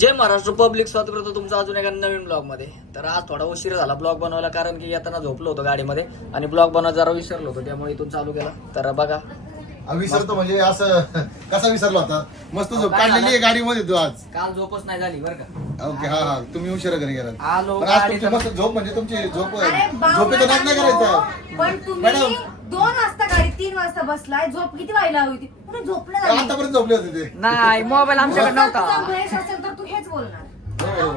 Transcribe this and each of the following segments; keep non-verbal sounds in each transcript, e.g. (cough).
जय Maharashtra public स्वागत करतो तुमचं अजून एका नवीन ब्लॉगमध्ये तर आज थोडा उशीर झाला ब्लॉग बनवायला कारण की येताना झोपलो होतो गाडीमध्ये आणि ब्लॉग बनवायला जरा विसरलो होतो त्यामुळे इथून चालू केला. तर बघा. विसरतो म्हणजे असं (laughs) कसा विसरला होता? मस्त झोप काढलेली आहे गाडीमध्ये तू आज. काल झोपच नाही झाली बरं का. ओके हा हा. तुम्ही उशिरा घरी गेलात. आलो पण आज तुमची मस्त झोप म्हणजे तुमची झोप अरे झोपेचा नाद नाही करायचा. पण तुम्ही मॅडम. दोन वाजता गाडी तीन वाजता बसलाय. झोप किती व्हायला हवी होती? झोपलं. आतापर्यंत झोपले होते ते. नाही मोबाईल आमच्याकडे नव्हता. तर बोलणार. हो, हो,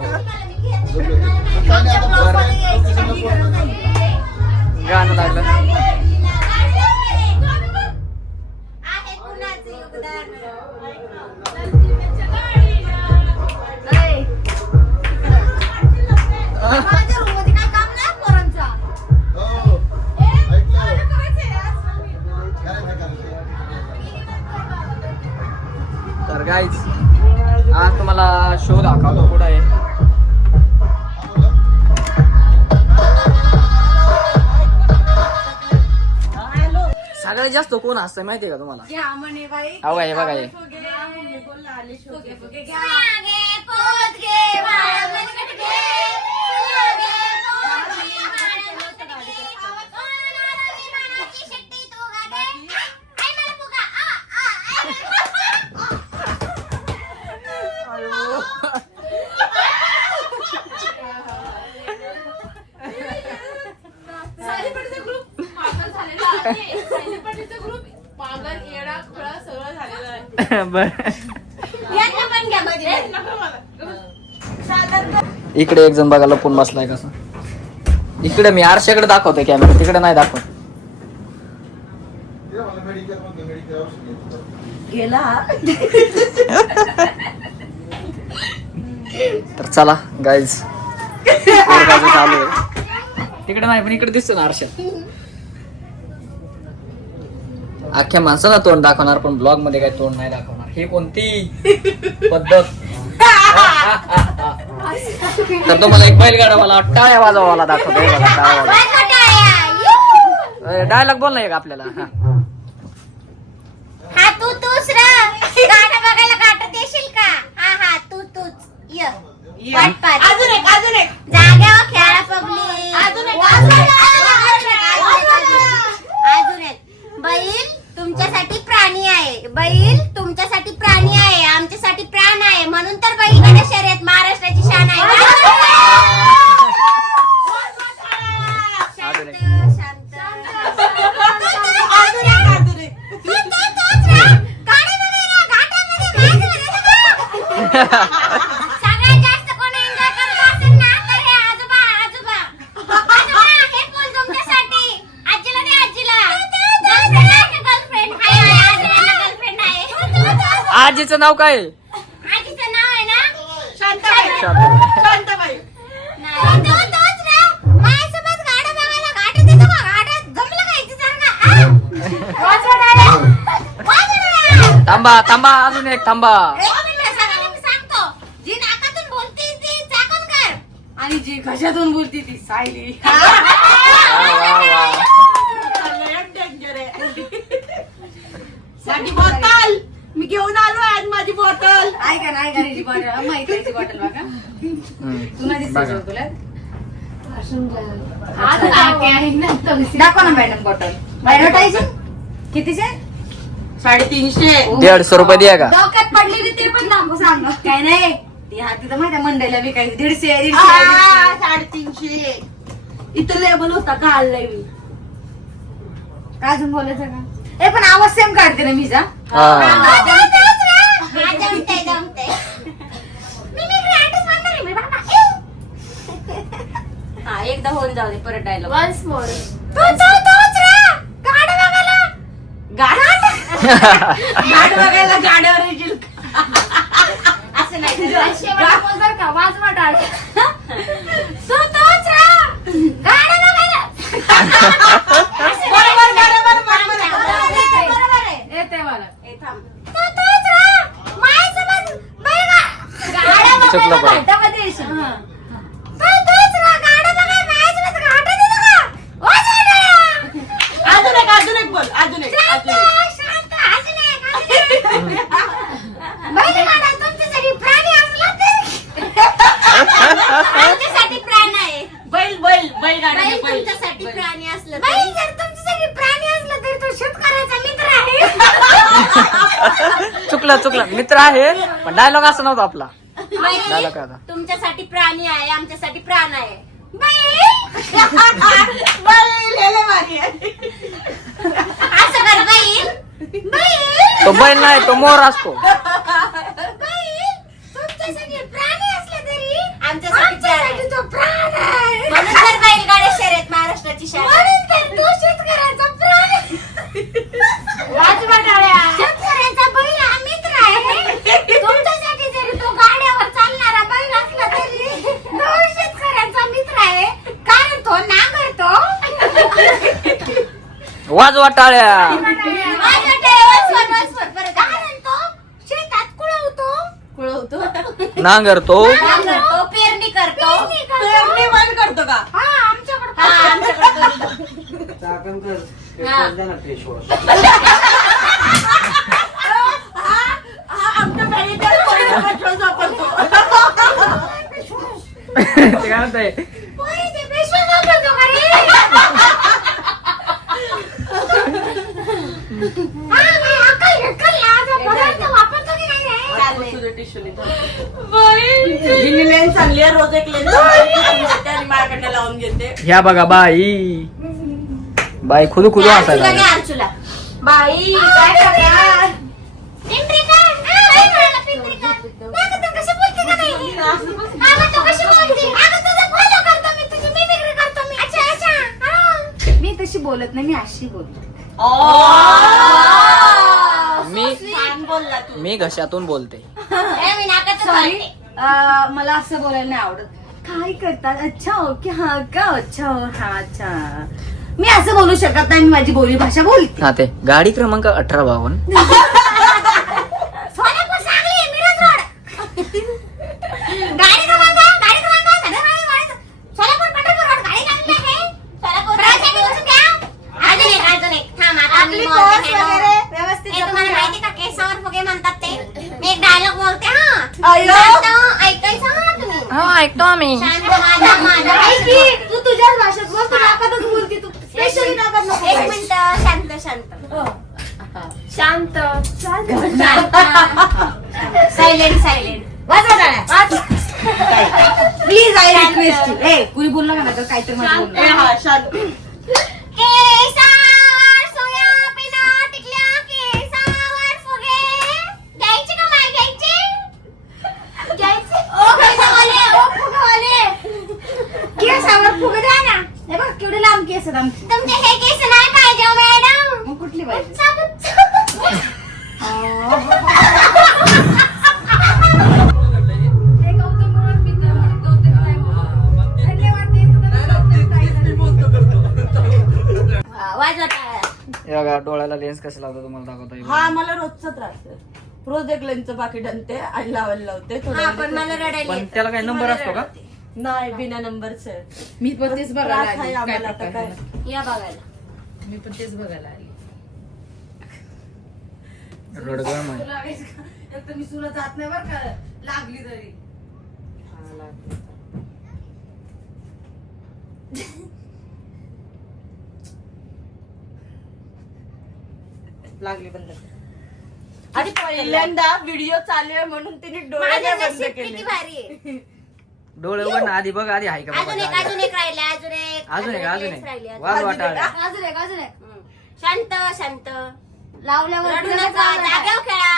जास्त कोण असतं माहितीये का तुम्हाला घ्या म्हणे बाई. अहो, हे बघा हे. फुगे, फुगे घ्या. बर. इकडे एक जण बघा लपून बसलाय कसं. इकडे मी आरशाकडे दाखवतोय कॅमेरा तिकडे नाही दाखवत. तर चला (laughs) गाईज चालू आहे. तिकडे नाही पण इकडे दिसतो ना आरशात अख्ख्या माणसाला तोंड दाखवणार पण ब्लॉगमध्ये काय तोंड नाही दाखवणार. हे कोणती पद्धत? तर तुम्हाला एक बैलगाडा मला टाळ्या वाजवायला दाखवतो. हे टाळ्या डायलॉग बोल ना एक आपल्याला. हा. हा तू तूच र. गाणं बघायला गाठत येशील का? हा हा तू तूच. अजून एक अजून एक. जाग्यावर खेळा पब्लिक. सगळ्यात जास्त कोण एन्जॉय करत असेल ना तर हे आजोबा आजोबा. आजोबा हे फुल तुमच्यासाठी. आजीला दे आजीला. गर्लफ्रेंड हाय हाय आजीला गर्लफ्रेंड आहे. आजीचं नाव काय? आहे? आजीचं नाव आहे ना? शांताबाई. शांताबाई. नाही. वाजवा. थांबा थांबा अजून एक थांबा एक मिनिट सगळ्यांना मी सांगतो जी नाकातून बोलते ती चाकून आणि जी कशातून बोलती ती सायली? वा, वा, आहे माझी बॉटल मी घेऊन आलो आज माझी बॉटल ऐका ना ऐका हिची बॉटल माहिती बॉटल बघा. तुला दिसत बघा. तुला आज दाखवा. ना मॅडम बॉटल ऍडव्हर्टायझिंग कितीचे? साडेतीनशे. दीडशे रुपये द्या का? डोक्यात पडलेली ते पण दाखव सांग. काय नाही. ती हा तिथं माहिती मंडईला विकायची दीडशे दीडशे साडेतीनशे. इथं लेबल होता काढलाय मी. काय अजून बोलायचं का? ए पण आवाज सेम काढते ना. हा, मी, बाबा. हा एकदा होऊन जाऊ दे परत डायलॉग वन्स मोर तू, तू, तूच रे. गाडं बघायला. गाड (laughs) बघायला गाड्यावर येशील असं नाही शेवटचं बोल बरं का वाजवा डाळ (laughs) तू, तूच रे. गाडं बघायला. बरोबर बरोबर बरोबर आहे. बरोबर आहे. येते मला तू, तूच रे. माझ्यासोबत बैलगा- गाडं चुकलं बघायला परत. घाटामध्ये येशील हा. तू, तूच रे. गाडं बघायला माझ्यासोबत घाटात येतो का? वाजवा टाळ्या. अजून एक अजून एक बोल अजून एक शांत, अजून एक शांत. अजून एक, अजून एक. बैलगाडा तुमच्यासाठी प्राणी असला तरी चुकलं चुकलं. मित्र आहे पण डायलॉग असं नव्हता आपला. डायलॉग होता तुमच्यासाठी प्राणी आहे आमच्यासाठी प्राण आहे. असं कर बाई! बाई तो बैल नाही तो मोर असतो. तुमच्यासाठी प्राणी असले तरी आमच्यासाठी तो प्राण आहे. म्हणून तर बैलगाड्या शर्यत महाराष्ट्राची शर्यत म्हणून तर तो शेतकऱ्याचा प्राण शेतकऱ्याचा बैल हा मित्र आहे तुमच्यासाठी जरी तो गाड्यावर चालणारा बैल असला तरी तो शेतकऱ्याचा मित्र आहे कारण तो नांगरतो वाजवा टाळ्या कुळवतो नांगरतो नांगरतो पेरणी करतो पेरणी पण करतो का हा आमच्याकडे हा आमच्याकडे हा आमच्या मॅनेजर पेट्रोल वापरतो ते काय म्हणताय पोरी ते पेशवा वापरतो का रे? हा, नाही, अक्कल अक्कल आज पदार्थ वापरतो की नाही रे? हिनी लेन चांगली आहे रोज एक लेन आणि माझ्याकडनं लावून घेते ह्या बघा बाई. बाई खुदू खुदू असायला अर्चूला. बाई काय करणार? मी, तुझी mimicry करतो मी. अच्छा, अच्छा. हा. मी तशी बोलत नाही मी अशी बोलते. मी छान बोलला तू. मी घशातून बोलते. सॉरी. मला असं बोलायला नाही आवडत. काय करतात? अच्छा ओके. हा का? अच्छा हो, हा अच्छा. मी असं बोलू शकत नाही मी माझी बोली भाषा बोलते. हा ते. गाडी क्रमांक अठरा बावन्न सोलापूर सांगली मिरज रोड. गाडी क्रमांक गाडी क्रमांक धनवाडी वाडी सोलापूर पंढरपूर रोड. गाडी लागली आहे. सोलापूर प्राचार्य घ्या. अजून एक अजून एक. थांब आता मी आपली बोलते पर्स हॅलो. वगैरे व्यवस्थित हे जपून तुम्हाला ठेवा. माहिती का? केसावर फुगे म्हणतात ते. मी एक डायलॉग बोलते हा. ऐकायचं हा हो ऐकतो आम्ही. शांत माझा माझा ऐक. की, तू तुझ्याच भाषेत बोल तू नाकातच बोलती तू. स्पेशली नाकात नको एक. मिनिट शांत शांत. शांत. सायलेंट सायलेंट वाजवा टाळ्या प्लीज आय रिक्वेस्ट ए कुणी बोललं का नाही तर काहीतरी मला हा शांत. बघा डोळ्याला लेन्स कसं लावतो तुम्हाला दाखवता येईल. हा मला रोजचा त्रास आहे. रोज एक लेनचं पाकिट आणते आणि लावायला लावते थोड्या हा वेळाने पण मला करते. रडायला पण येतं. त्याला काही नंबर असतो का? नाही बिना नंबरच आहे. मी पण तेच त्रास बघायला आहे आली. आम्हाला आता काय? या बघायला. मी पण तेच बघायला आली. रडगळ म्हणे तर मी तुला जात नाही बरं का. लागली तरी. लागली बंद आणि पहिल्यांदा व्हिडिओ चालू आहे म्हणून तिने डोळे माझं नाही बंद नशीब किती केले. भारी आहे. डोळे उघड ना आधी बघ आधी आहे का अजून एक अजून एक राहिले अजून एक. अजून एक अजून एक राहिली अजून. एक, अजून एक हम्म. शांत शांत. लावल्यावर रडू तुला नका चालणार आहे. जाग्यावर खेळा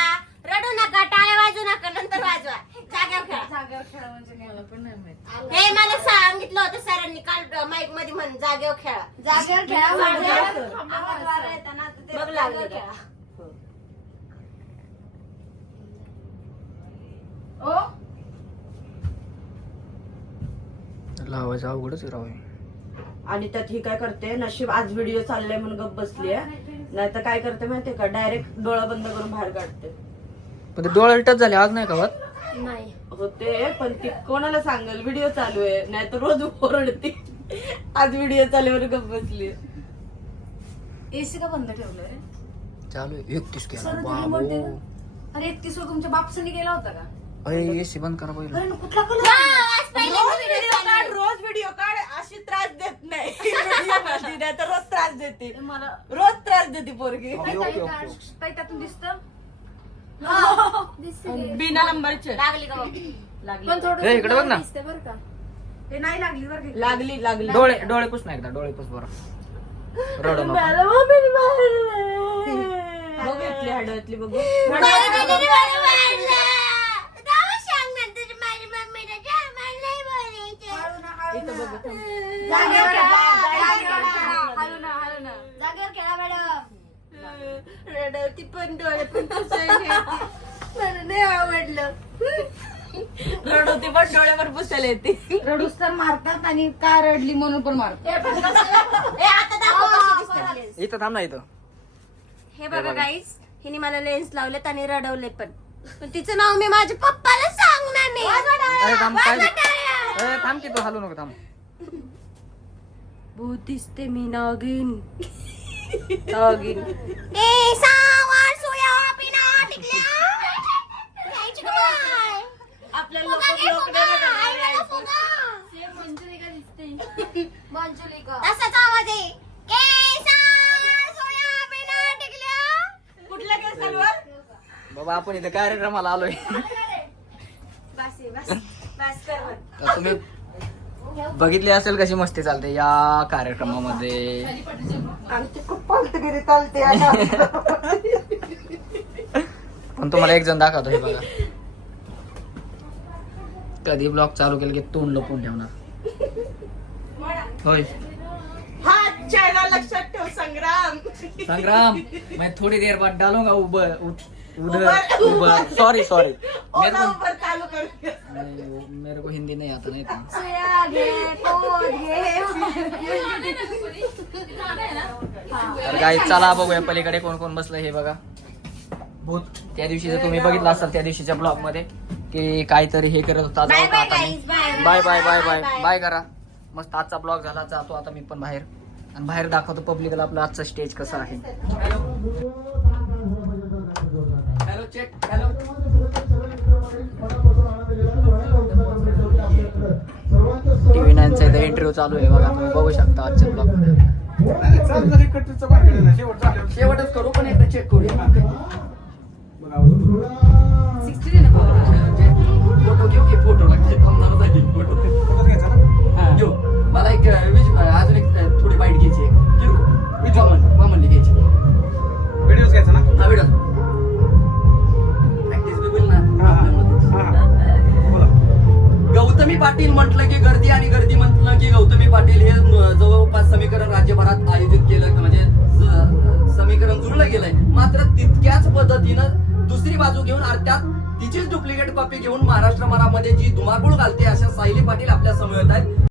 रडू नका टाळ्या वाजू नका नंतर वाजवा जाग्यावर खेळा जागेवर खेळा म्हणजे काय? मला पण नाही माहीत. हे मला सांगितलं होतं सरांनी काल माईकमध्ये म्हण जागेवर खेळा. जागेवर खेळा म्हणजे आवाज वारा येताना तर ते बघ जागेवर लागलं. खेळा. का? ओ लावायचं अवघडच आहे राव हे. आणि त्यात ही काय करते नशीब आज व्हिडिओ चाललाय म्हणून गप बसली आहे नाही तर काय करते माहितीये का? डायरेक्ट डोळा बंद करून बाहेर काढते. पण ते डोळे टच झाले आज नाही का नाही होते पण ती कोणाला सांगेल व्हिडिओ चालू आहे नाही तर रोज ओरडते आज व्हिडिओ चालू आहे म्हणून गप बसली एसी का बंद ठेवलं रे चालू आहे एकतीस केला सर, बाबो remote दे ना. अरे एकतीस वर तुमच्या बापसाने गेला होता का अरे एसी बंद करा पहिलं अरे कुठला हा, रोज व्हिडिओ काढ. रोज व्हिडिओ काढ अशी त्रास देत नाही मध्ये नाही तर रोज त्रास देते मला रोज त्रास देते पोरगी ओके, ओके, ओके. ताई त्यातून दिसत बिना नंबरचे. लागली का बघ लागली. ए, इकडे बघ ना. ते नाही लागली बरं का. लागली लागली. डोळे डोळे पुस ना एकदा डोळे पुस बरं. रडू नको. बघ इथली हाडतली बघू. बरं. इथं थांब जागेवर खेळा. हलू ना, हलू ना. जागेवर खेळा मॅडम रडवती पण डोळे पण पुसायला मला नाही आवडलं. रडवती पण डोळ्यावर पुसायला येते. रडूस तर मारतात आणि का रडली म्हणून पण मारतात. आता दाखव कशी दिसते lens. इथं थांब ना इथं. हे बघा गाईस हिने मला लेन्स लावलेत आणि रडवले पण. पण तिचं नाव मी माझ्या पप्पाला सांगणार नाही. अरे थांब काय वाजवा टाळ्या. अरे थांब की तू हलू नको थांब. भूत दिसते मी नागिन. नागिन ए सावर सोया पिना टिकल्या घ्यायची का बाय? आपल्या फुगा घे, फुगा. आई मला फुगा. तसाच आवाज आहे केसावर सोया पिना टिकल्या कुठल्या केसांवर बाबा आपण इथं कार्यक्रमाला आलोय बस आहे, बस बस कर बस. तर तुम्ही बघितली असेल कशी मस्ती चालते या कार्यक्रमामध्ये पण तुम्हाला एक जण दाखवतो हे बघा कधी ब्लॉग चालू केलं की तोंड लपून ठेवणार होय। हा चेहरा लक्षात ठेव संग्राम। संग्राम मैं थोड़ी देर बाद डालूँगा उबर उधर उबर- सॉरी सॉरी (laughs) मेरे को उबर चालू कर नहीं, वो- मेरे को हिंदी नहीं आता नहीं काही चला बघूया पलीकडे कोण कोण बसलं हे बघा. भूत त्या दिवशीचं तुम्ही बघितलं असाल त्या दिवशीच्या ब्लॉगमध्ये की काहीतरी हे करत होता बाय जाऊ का बाय आता मी? Bye bye bye bye bye करा. मस्त आजचा ब्लॉग झाला जातो आता मी पण बाहेर. आणि बाहेर दाखवतो पब्लिकला आपलं आजचं स्टेज कसं आहे. हॅलो चेक हॅलो टीव्ही नाईनचा इथं इंटरव्ह्यू चालू आहे बघा तुम्ही बघू शकता आजच्या ब्लॉगमध्ये शेवटच करू पण एकदा चेक करूया. फोटो घेऊ की फोटो? लागते थांबणार फोटो घेऊ. मला एक अजून एक तिचीच डुप्लिकेट कॉपी घेऊन महाराष्ट्र मरामध्ये जी धुमाकूळ घालते अशा सायली पाटील आपल्यासमोर येत आहेत.